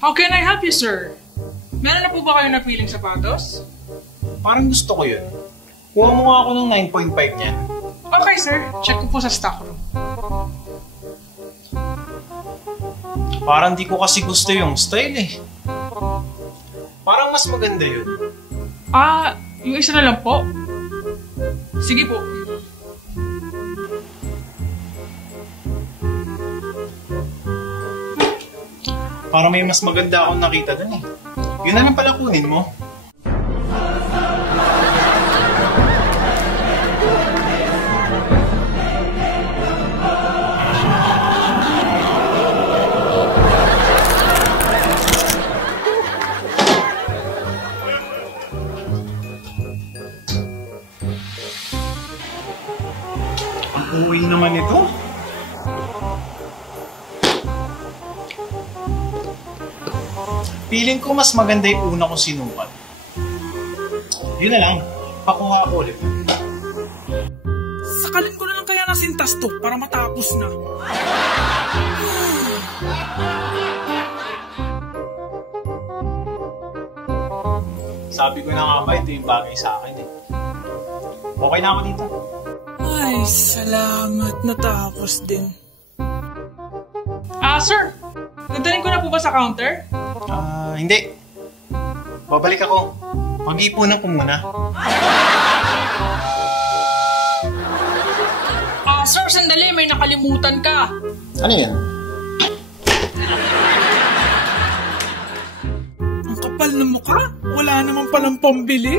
How can I help you, sir? Meron na po ba kayo napiling sapatos? Parang gusto ko yun. Kuha mo nga ako ng 9.5 niyan. Okay, sir. Check ko po sa stock room. Parang di ko kasi gusto yung style eh. Parang mas maganda yun. Yung isa na lang po. Sige po. Parang may mas maganda akong nakita dun eh. Yun na lang pala kunin mo. Ang uwi naman ito. Feeling ko mas maganda yung una kong sinukat. Yun na lang, pakuha ko ulit. Sakalin ko na lang kaya na sintas to para matapos na. Sabi ko na nga ba, ito yung bagay sa akin eh. Okay na ako dito. Ay, salamat. Natapos din. Sir. Nadaling ko na po ba sa counter? Hindi. Babalik ako. Mag-iipunan ko muna. Sir, sandali. May nakalimutan ka. Ano yan? Ang kapal na mukha. Wala naman palang pambili.